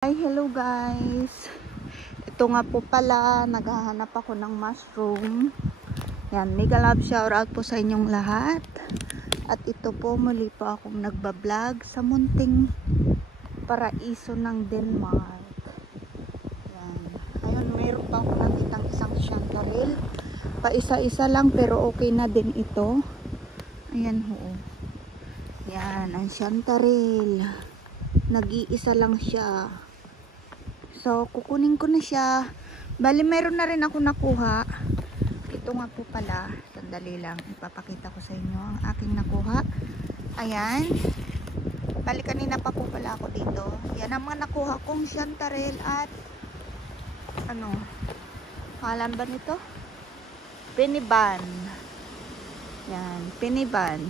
Hi, hello guys. Ito nga po pala, naghahanap ako ng mushroom. Yan, mega love shout out po sa inyong lahat. At ito po, muli po akong nagbablog sa munting paraiso ng Denmark. Yan. Ayun, mayroon pa ako nakitang isang chanterelle. Pa-isa-isa lang pero okay na din ito. Ayan ho. Yan, ang chanterelle. Nag-iisa lang siya. So, kukunin ko na siya. Bali, meron na rin ako nakuha. Ito nga po pala. Sandali lang. Ipapakita ko sa inyo ang aking nakuha. Ayan. Bali, kanina pa po pala ako dito. Yan ang mga nakuha kong chanterelle at ano, pangalan ba nito? Piniban. Yan, piniban.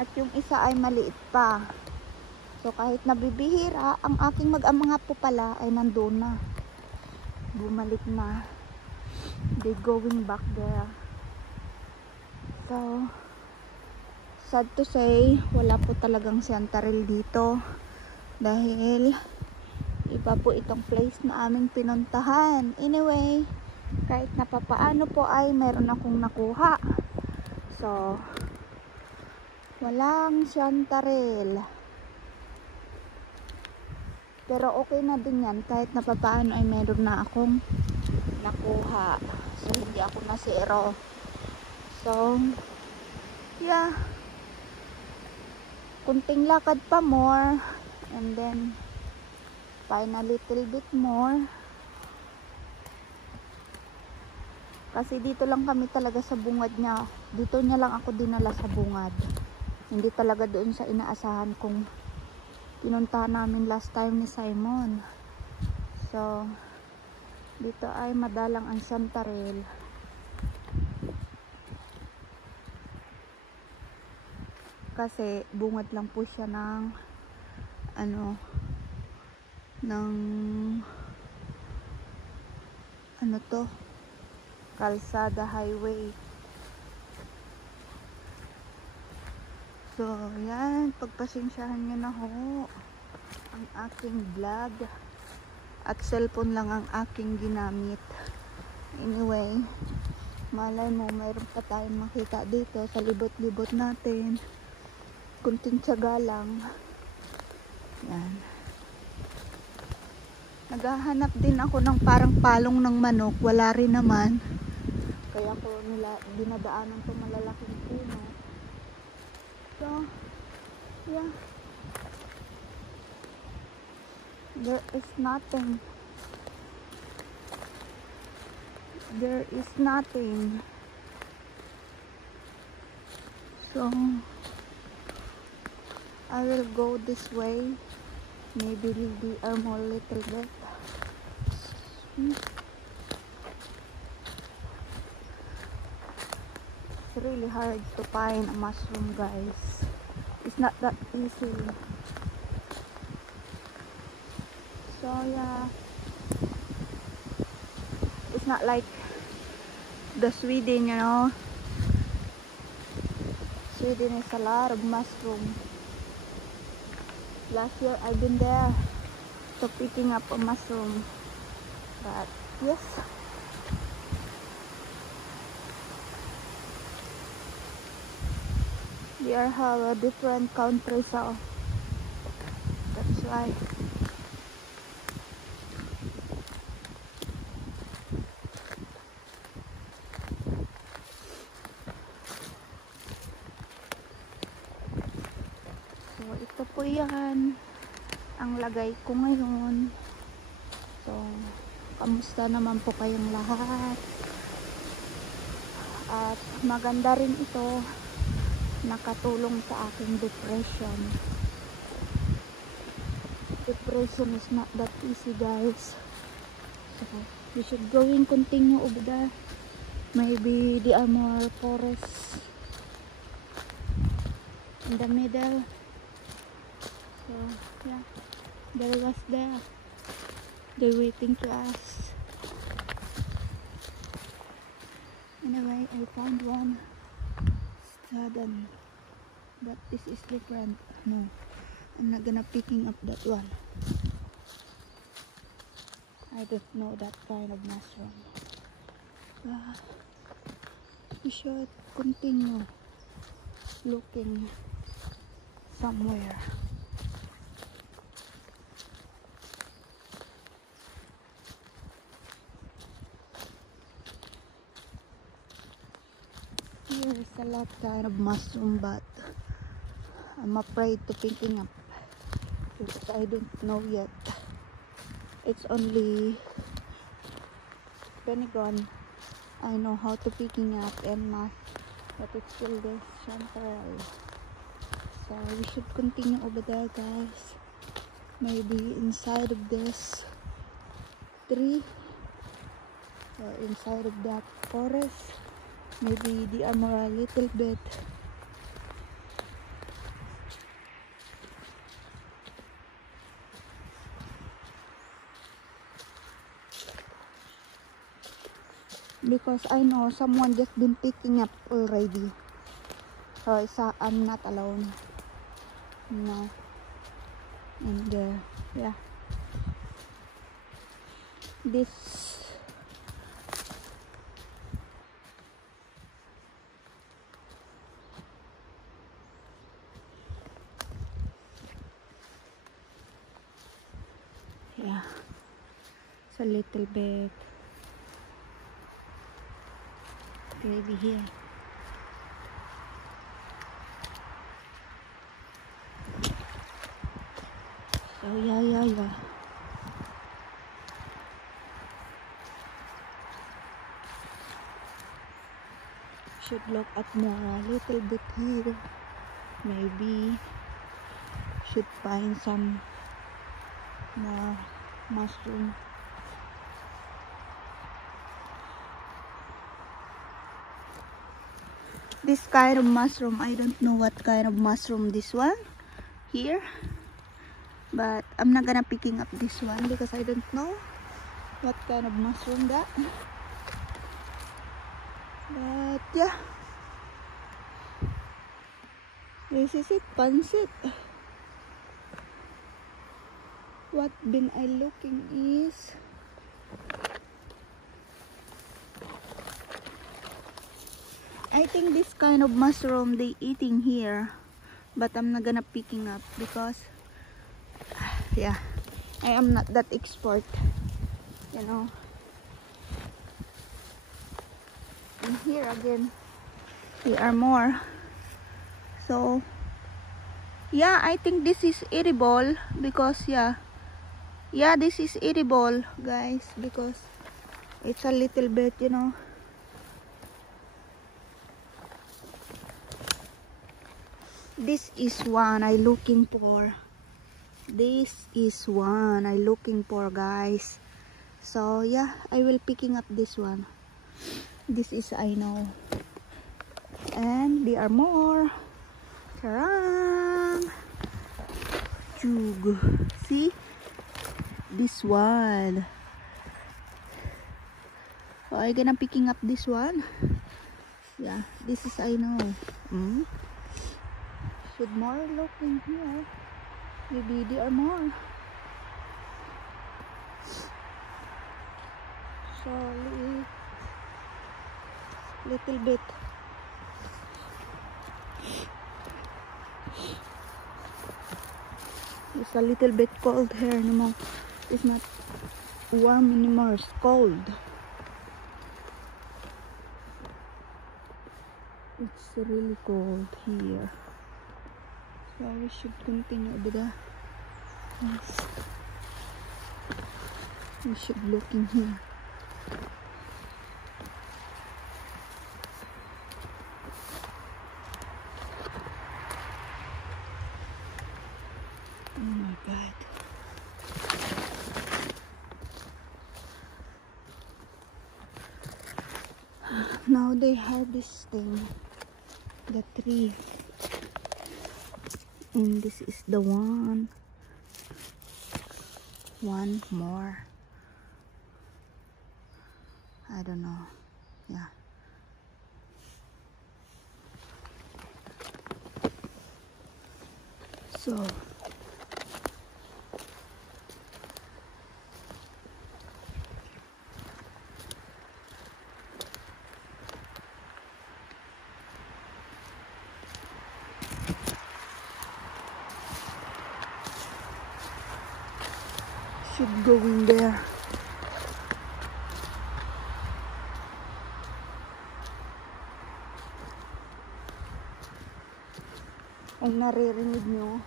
At yung isa ay maliit pa. So kahit nabibihira, ang aking mag-ama nga po pala ay nandun na. Bumalik na. They going back there. So, sad to say, wala po talagang chanterelle dito. Dahil, iba po itong place na aming pinuntahan. Anyway, kahit napapaano po ay meron akong nakuha. So, walang chanterelle. Pero okay na din yan kahit napapaano ay meron na akong nakuha. So hindi ako na zero. So yeah. Kunting lakad pa more. And then find a little bit more. Kasi dito lang kami talaga sa bungad niya. Dito niya lang ako dinala sa bungad. Hindi talaga doon sa inaasahan kong pinuntahan namin last time ni Simon. So, dito ay madalang ang chanterelle. Kasi bungad lang po siya ng ano to? Kalsada highway. So, yan. Pagpasensyahan nyo na ho ang aking vlog. At cellphone lang ang aking ginamit. Anyway, malay mo, mayroon pa tayong makita dito sa libot-libot natin. Kunting tiyaga lang. Yan. Naghahanap din ako ng parang palong ng manok. Wala rin naman. Kaya ko nila dinadaanan ko malalaking puno. So, yeah. There is nothing. There is nothing. So, I will go this way. Maybe be a more little bit. It's really hard to find a mushroom, guys. It's not that easy. So yeah, it's not like the Sweden, you know. Sweden is a lot of mushroom. Last year I've been there to picking up a mushroom, but yes, we are have a different country, so that's why. So ito po yan ang lagay ko ngayon. So kamusta naman po kayong lahat? At maganda rin ito, nakatulong sa aking depression. Depression is not that easy, guys. So we should go and continue over there. Maybe the Amor forest in the middle. So yeah, there was there. They're waiting to us. Anyway, I found one sudden, but this is different. No, I'm not gonna picking up that one. I don't know that kind of mushroom. We should continue looking somewhere. Here is a lot kind of mushroom, but I'm afraid to picking up because I don't know yet. It's only Pentagon I know how to picking up and math, but it's still this temporary. So we should continue over there, guys. Maybe inside of this tree or inside of that forest. Maybe they are more a little bit. Because I know someone just been picking up already. So I'm not alone. No. And yeah. This yeah. It's a little bit maybe here. So yeah. Should look at more a little bit here. Maybe should find some more mushroom. This kind of mushroom, I don't know what kind of mushroom this one here, but I'm not gonna picking up this one because I don't know what kind of mushroom that. But yeah, this is it, pancit. What been I looking is I think this kind of mushroom they eating here, but I'm not gonna picking up because yeah, I am not that expert, you know. And here again there are more. So yeah, I think this is edible because yeah, this is edible, guys, because it's a little bit, you know. This is one I looking for. This is one I looking for, guys. So yeah, I will picking up this one. This is I know. And there are more. Tarang! Chug. See? This one. So I gonna picking up this one. Yeah, this is I know. Should more look in here. Maybe there are more. So little bit. It's a little bit cold here anymore. It's not warm anymore, it's cold. It's really cold here. So we should continue over there. Yes. We should look in here. Oh my God. Now they have this thing, the tree. And this is the one more. I don't know. Yeah. So should go in there. Kung naririnig nyo,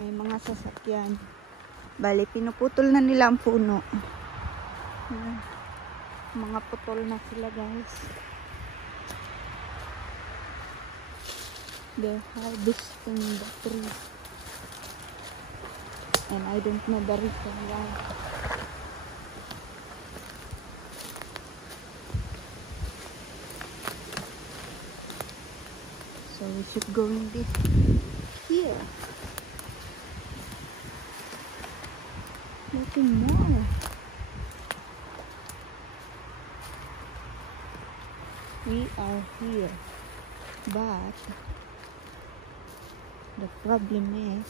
may mga sasakyan. Bali, pinuputol na nila ang puno. Mga putol na sila, guys. They're harvesting the tree. And I don't know the reason why. So we should go in this here. Nothing more. We are here, but the problem is,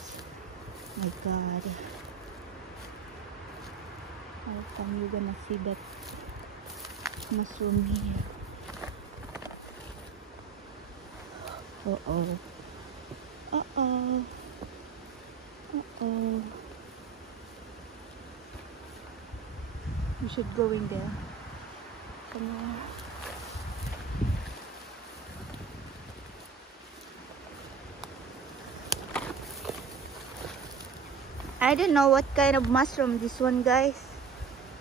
my God, how come you gonna see that mushroom here? Uh-oh. Uh-oh. Uh-oh. We should go in there. Come on. I don't know what kind of mushroom this one, guys,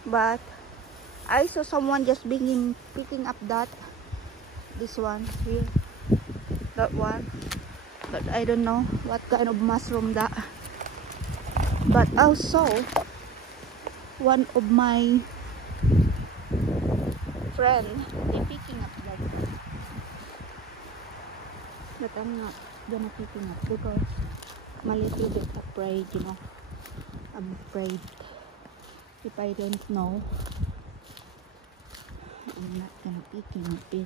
but I saw someone just picking up this one here, that one, but I don't know what kind of mushroom that. But also one of my friend, they picking up that, but I'm not gonna picking up because I'm a little bit afraid, you know. I'm afraid if I don't know, I'm not gonna picking up it.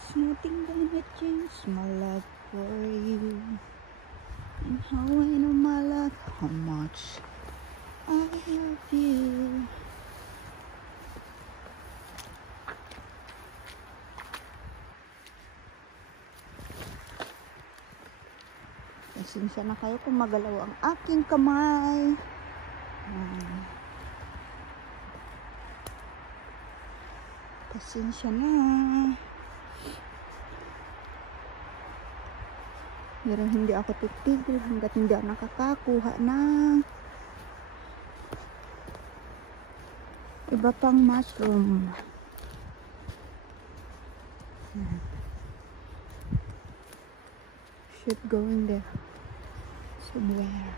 It's nothing gonna change my love for you, and how I know my love, how much I love you. Pasensya na kayo kung magalaw ang aking kamay. Pasensya na. Pero hindi ako titigil hanggat hindi ako nakakakuha ng iba pang mushroom. Should go in there somewhere.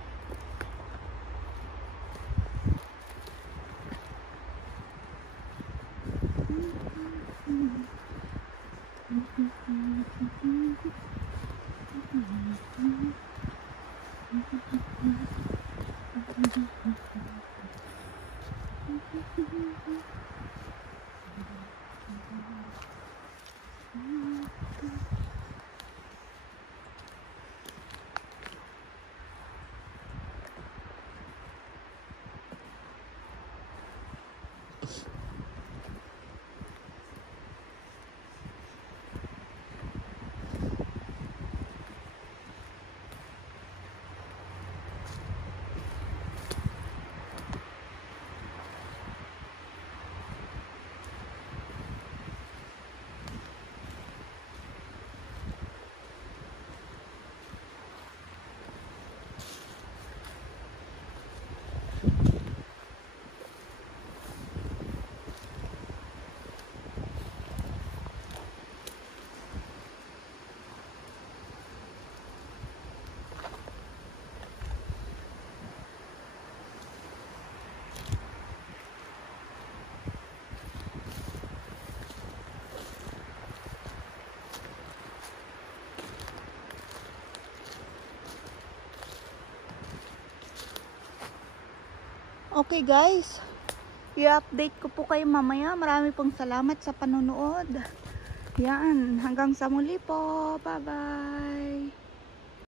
Okay guys, i-update ko po kayo mamaya. Marami pong salamat sa panonood. Yan, hanggang sa muli po. Bye bye.